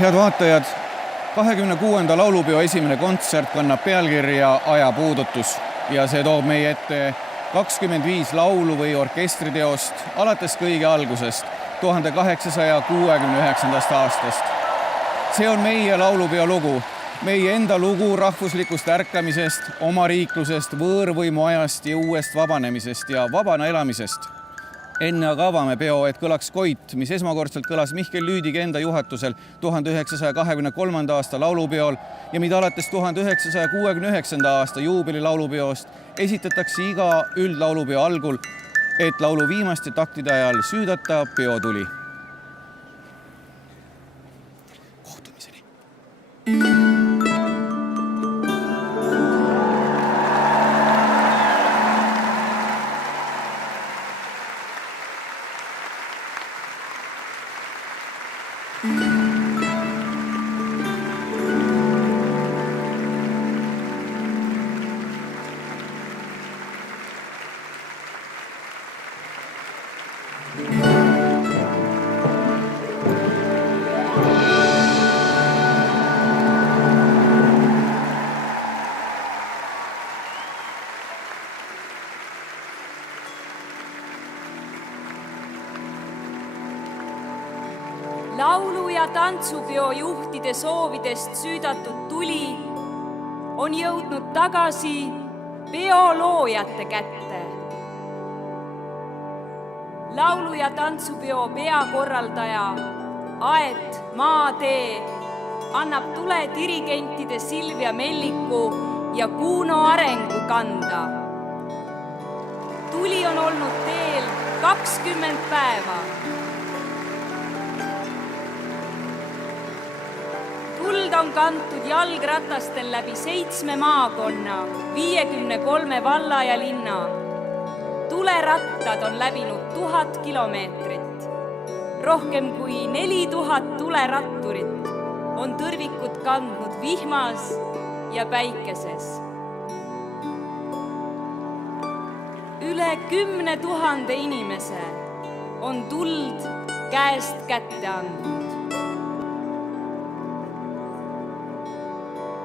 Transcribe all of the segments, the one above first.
Head vaatajad, 26. laulupeo esimene kontsert kannab pealkirja Ajapuudutus ja see toob meie ette 25 laulu või orkestriteost alates kõige algusest, 1869. aastast. See on meie laulupeo lugu, meie enda lugu rahvuslikust ärkamisest, omariiklusest, võõrvõimu ajast ja uuest vabanemisest ja vabana elamisest. Enne aga avame peo, et kõlaks koit, mis esmakordselt kõlas Mihkel Lüüdige enda juhatusel 1923. aasta laulupeol ja mida alates 1969. aasta juubeli laulupeost esitatakse iga üldlaulupeo algul, et laulu viimaste taktide ajal süüdata peo tuli. Kohtumiseni! Laulu- ja tantsupeo juhtide soovidest süüdatud tuli on jõudnud tagasi peo loojate kätte. Laulu- ja tantsupeo peakorraldaja Aet Maatee annab tule dirigentide Silvia Melliku ja Kuno Arengu kanda. Tuli on olnud teel 20 päeva. Tuld on kantud jalgratastel läbi 7 maakonna, 53 valla ja linna. Tulerattad on läbinud 1000 kilomeetrit. Rohkem kui 4000 tuleratturit on tõrvikud kandnud vihmas ja päikeses. Üle 10 000 inimese on tuld käest kätte andnud.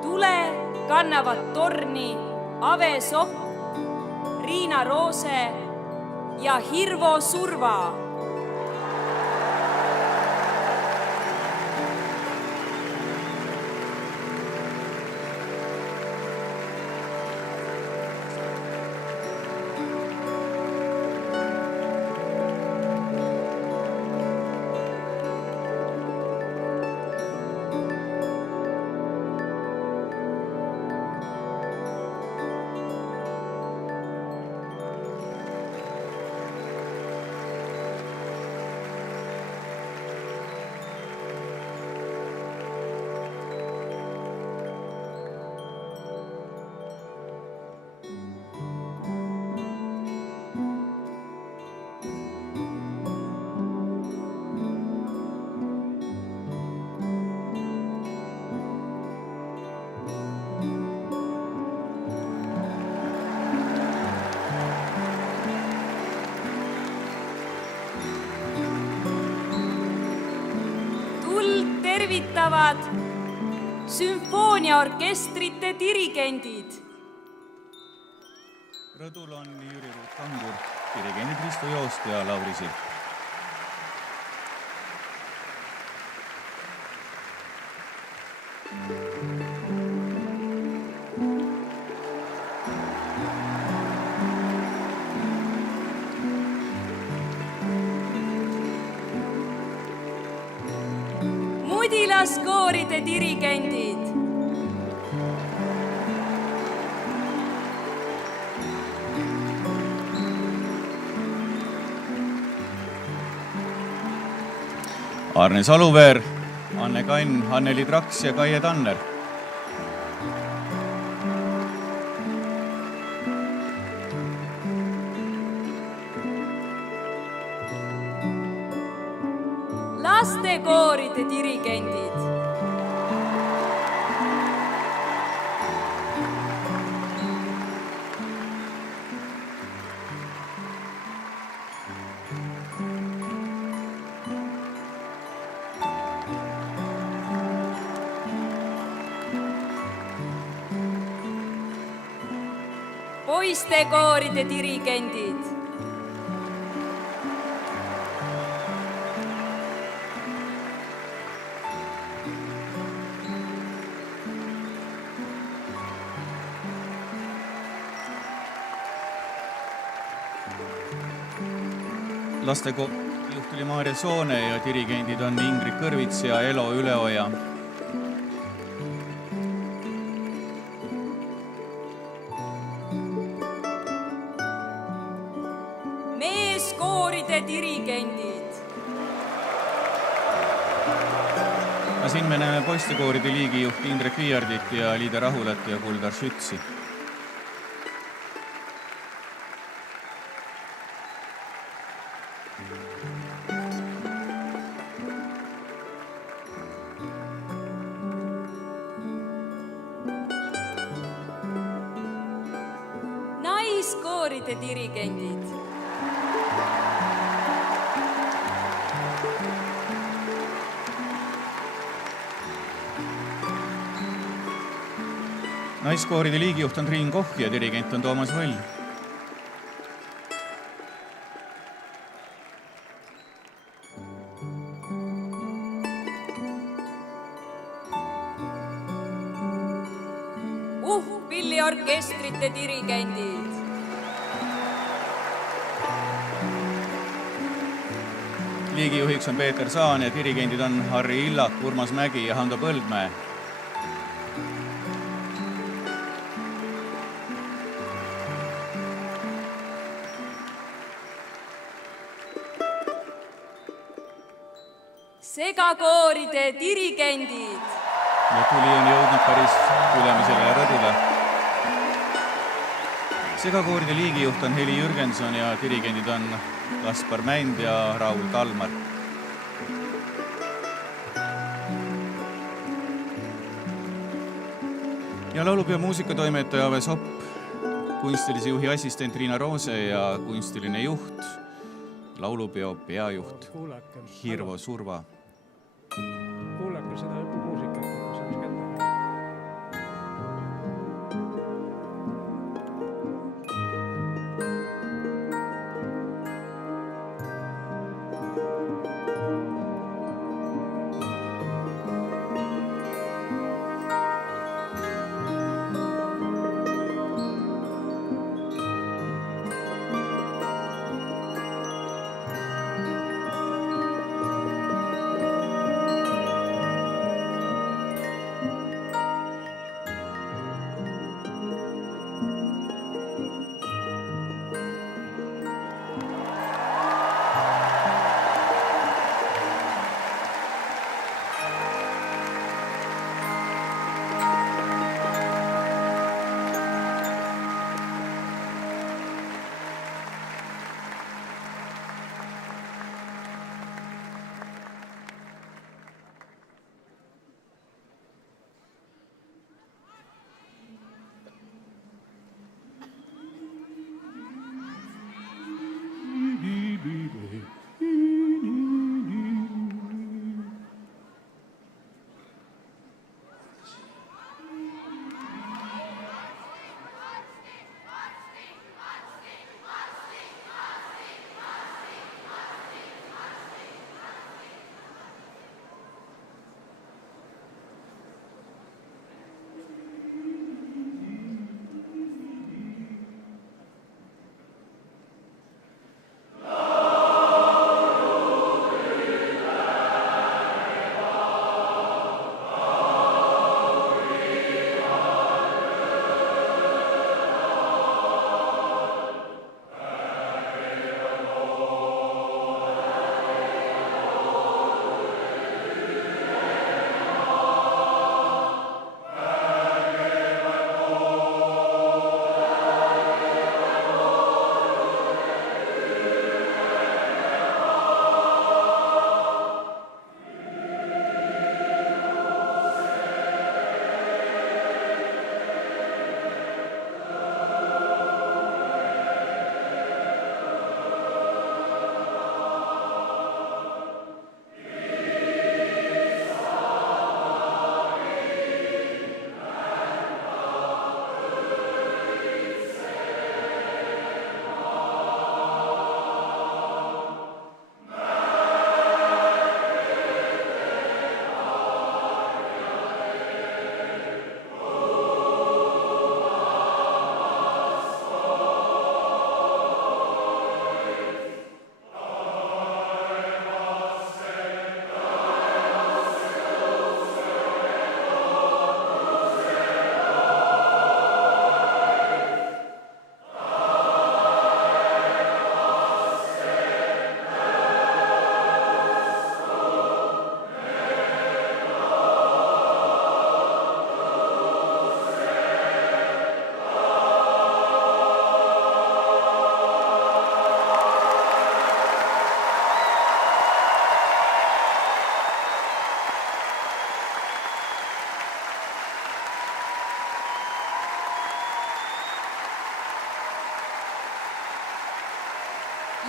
Tule kannavad torni Ave Sopp, Riina Roose ja Hirvo Surva. Tervitavad sümfooniaorkestrite dirigendid. Rõdul on Jüri Ruut-Kangur, dirigendid Risto Joost ja Lauri Silt. Mudilaskooride dirigendid. Arne Saluveer, Anne Kann, Anneli Traks ja Kaie Tanner. Lastekooride dirigendid. poistekooride dirigendid. Lastejuht oli Maarja Soone ja dirigendid on Ingrid Kõrvits ja Elo Üleoja. Meeskooride dirigendid. Siin me näeme poistekooride liigijuht Indrek Viiardit ja Liida Rahulat ja Kuldar Schützi. Naiskooride dirigendid. Naiskooride liigijuht on Triin Koch ja dirigent on Toomas Võll. Pilliorkestrite dirigendid. Liigijuhiks on Peeter Saan ja dirigendid on Harri Illak, Urmas Mägi ja Hando Põldmäe. Segakooride dirigendid. Ja tuli on jõudnud päris ülemisele rõdule. Segakooride liigijuht on Heli Jürgenson ja dirigendid on Kaspar Mänd ja Raul Talmar. Ja laulupeo muusikatoimetaja Ave Sopp, kunstilise juhi assistent Riina Roose ja kunstiline juht, laulupeo peajuht Hirvo Surva. Kuulake seda muusikat, kus on kätte.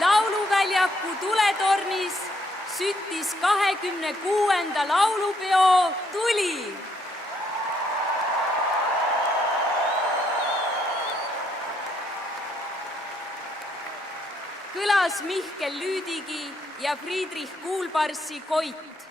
Lauluväljaku tuletornis süttis 26. laulupeo tuli. Kõlas Mihkel Lüüdigi ja Friedrich Kuulparsi Koit.